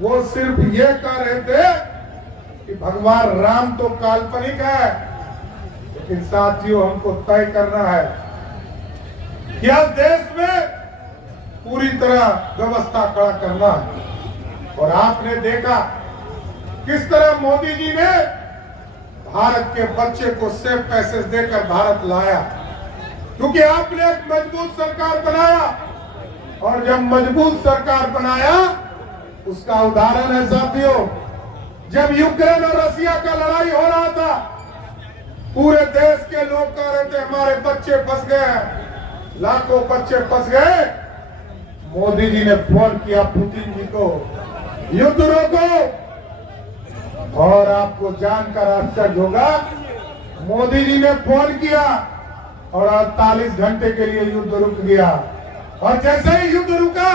वो सिर्फ ये कह रहे थे कि भगवान राम तो काल्पनिक है, लेकिन साथियों हमको तय करना है कि आज देश में पूरी तरह व्यवस्था खड़ा करना है। और आपने देखा किस तरह मोदी जी ने भारत के बच्चे को सेफ पैसेज देकर भारत लाया, क्योंकि आपने एक मजबूत सरकार बनाया। और जब मजबूत सरकार बनाया, उसका उदाहरण है साथियों, जब यूक्रेन और रशिया का लड़ाई हो रहा था, पूरे देश के लोग कह रहे थे हमारे बच्चे फंस गए, लाखों बच्चे फंस गए। मोदी जी ने फोन किया पुतिन जी को, युद्ध रोको। और आपको जानकर आश्चर्य होगा, मोदी जी ने फोन किया और 48 घंटे के लिए युद्ध रुक गया। और जैसे ही युद्ध रुका,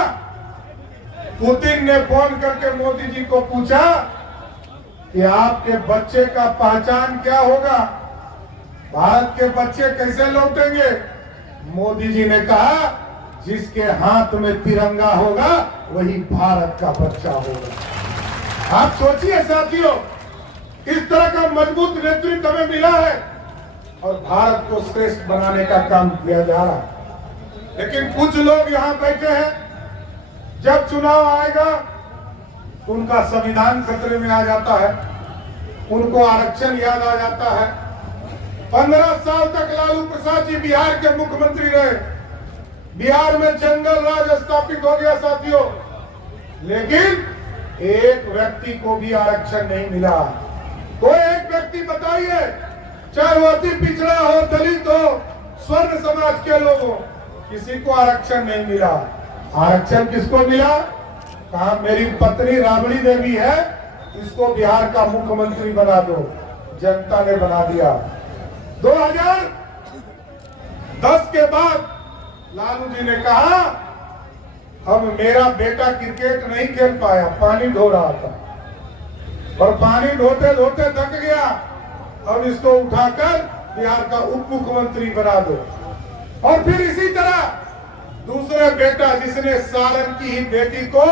पुतिन ने फोन करके मोदी जी को पूछा कि आपके बच्चे का पहचान क्या होगा, भारत के बच्चे कैसे लौटेंगे। मोदी जी ने कहा जिसके हाथ में तिरंगा होगा वही भारत का बच्चा होगा। आप सोचिए साथियों, इस तरह का मजबूत नेतृत्व हमें मिला है और भारत को श्रेष्ठ बनाने का काम किया जा रहा है। लेकिन कुछ लोग यहाँ बैठे हैं, जब चुनाव आएगा तो उनका संविधान खतरे में आ जाता है, उनको आरक्षण याद आ जाता है। 15 साल तक लालू प्रसाद जी बिहार के मुख्यमंत्री रहे, बिहार में जंगल राज स्थापित हो गया साथियों, लेकिन एक व्यक्ति को भी आरक्षण नहीं मिला। कोई एक व्यक्ति बताइए, चाहे वो अति पिछड़ा हो, दलित हो, स्वर्ण समाज के लोग हो, किसी को आरक्षण नहीं मिला। आरक्षण किसको मिला? कहा मेरी पत्नी राबड़ी देवी है, इसको बिहार का मुख्यमंत्री बना दो। जनता ने बना दिया। 2010 के बाद लालू जी ने कहा अब मेरा बेटा क्रिकेट नहीं खेल पाया, पानी धो रहा था और पानी धोते धोते थक गया, अब इसको उठाकर बिहार का उप मुख्यमंत्री बना दो। और फिर इसी तरह दूसरे बेटा, जिसने सारण की ही बेटी को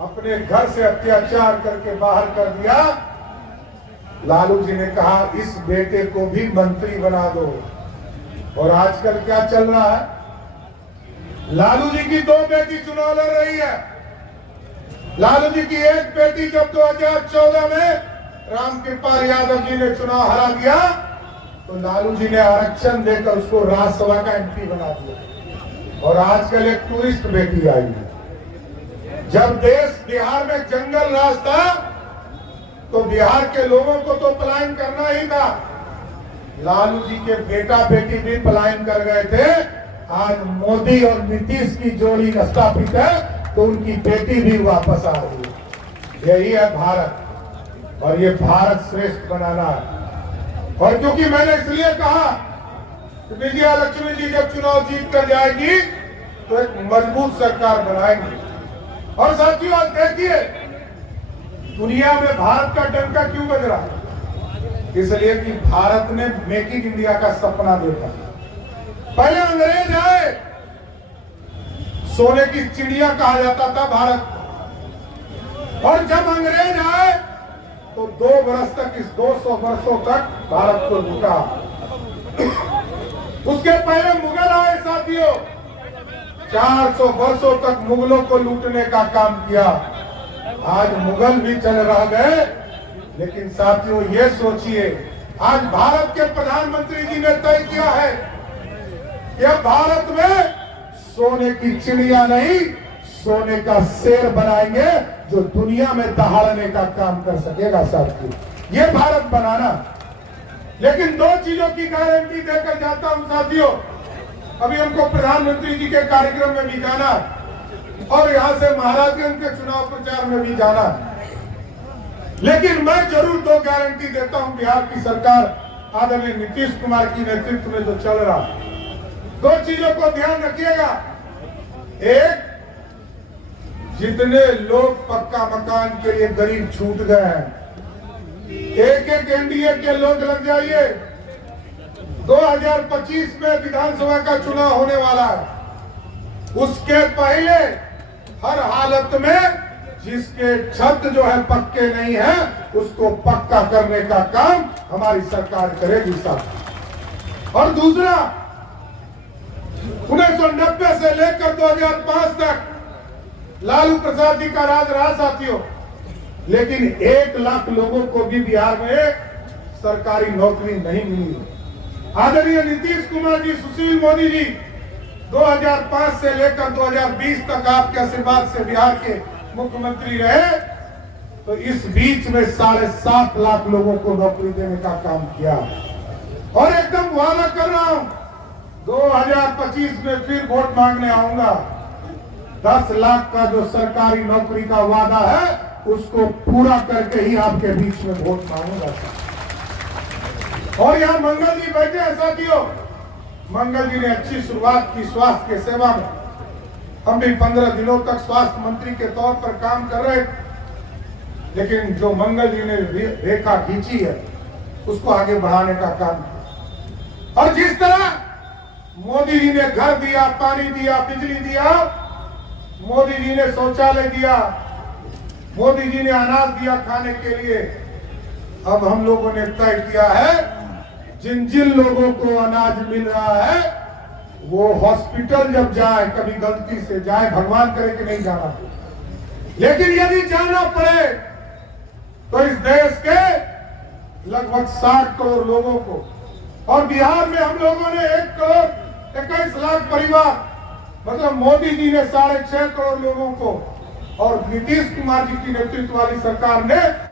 अपने घर से अत्याचार करके बाहर कर दिया, लालू जी ने कहा इस बेटे को भी मंत्री बना दो। और आजकल क्या चल रहा है, लालू जी की 2 बेटी चुनाव लड़ रही है। लालू जी की एक बेटी जब 2014 में रामकृपाल यादव जी ने चुनाव हरा दिया, तो लालू जी ने आरक्षण देकर उसको राज्यसभा का एमपी बना दिया। और आजकल एक टूरिस्ट बेटी आई है। जब देश बिहार में जंगल राज था, तो बिहार के लोगों को तो पलायन करना ही था। लालू जी के बेटा बेटी भी पलायन कर गए थे। आज मोदी और नीतीश की जोड़ी स्थापित है, तो उनकी बेटी भी वापस आ रही है। यही है भारत, और ये भारत श्रेष्ठ बनाना है। और क्योंकि मैंने इसलिए कहा कि विजया लक्ष्मी जी जब चुनाव जीत कर जाएगी तो एक मजबूत सरकार बनाएंगे। और साथियों आज देखिए, दुनिया में भारत का डंका क्यों बज रहा है? इसलिए कि भारत ने मेक इन इंडिया का सपना देखा। पहले अंग्रेज आए, सोने की चिड़िया कहा जाता था भारत को। और जब अंग्रेज आए तो 2 वर्ष तक, इस 200 वर्षों तक भारत को लूटा। उसके पहले मुगल आए साथियों, 400 वर्षों तक मुगलों को लूटने का काम किया। आज मुगल भी चल रह गए, लेकिन साथियों ये सोचिए, आज भारत के प्रधानमंत्री जी ने तय किया है कि अब भारत में सोने की चिड़िया नहीं, सोने का शेर बनाएंगे जो दुनिया में दहाड़ने का काम कर सकेगा साथियों। ये भारत बनाना। लेकिन 2 चीजों की गारंटी देकर जाता हूं साथियों। अभी हमको प्रधानमंत्री जी के कार्यक्रम में भी जाना और यहां से महाराजगंज के चुनाव प्रचार में भी जाना, लेकिन मैं जरूर 2 गारंटी देता हूं बिहार की सरकार आदरणीय नीतीश कुमार की नेतृत्व में जो चल रहा। 2 चीजों को ध्यान रखिएगा। एक, जितने लोग पक्का मकान के लिए गरीब छूट गए हैं, एक एनडीए के लोग लग जाइए। 2025 में विधानसभा का चुनाव होने वाला है, उसके पहले हर हालत में जिसके छत जो है पक्के नहीं है उसको पक्का करने का काम हमारी सरकार करेगी साहब। और दूसरा, 1990 से लेकर 2005 तक लालू प्रसाद जी का राज रहा साथियों, लेकिन 1 लाख लोगों को भी बिहार में सरकारी नौकरी नहीं मिली। आदरणीय नीतीश कुमार जी, सुशील मोदी जी 2005 से लेकर 2020 तक आपके आशीर्वाद से बिहार के मुख्यमंत्री रहे, तो इस बीच में 7.5 लाख लोगों को नौकरी देने का काम किया। और एकदम वादा कर रहा हूं, 2025 में फिर वोट मांगने आऊंगा। 10 लाख का जो सरकारी नौकरी का वादा है उसको पूरा करके ही आपके बीच में वोट मांगूंगा। और यहाँ मंगल जी बैठे हैं साथियों, मंगल जी ने अच्छी शुरुआत की स्वास्थ्य के सेवा में। हम भी 15 दिनों तक स्वास्थ्य मंत्री के तौर पर काम कर रहे, लेकिन जो मंगल जी ने रेखा खींची है उसको आगे बढ़ाने का काम किया। और जिस तरह मोदी जी ने घर दिया, पानी दिया, बिजली दिया, मोदी जी ने शौचालय दिया, मोदी जी ने अनाज दिया खाने के लिए, अब हम लोगों ने तय किया है जिन जिन लोगों को अनाज मिल रहा है वो हॉस्पिटल जब जाए, कभी गलती से जाए, भगवान करे कि नहीं जाना, लेकिन यदि जाना पड़े तो इस देश के लगभग 60 करोड़ लोगों को, और बिहार में हम लोगों ने 1 करोड़ 21 लाख परिवार, मतलब मोदी जी ने 6.5 करोड़ लोगों को और नीतीश कुमार जी की नेतृत्व वाली सरकार ने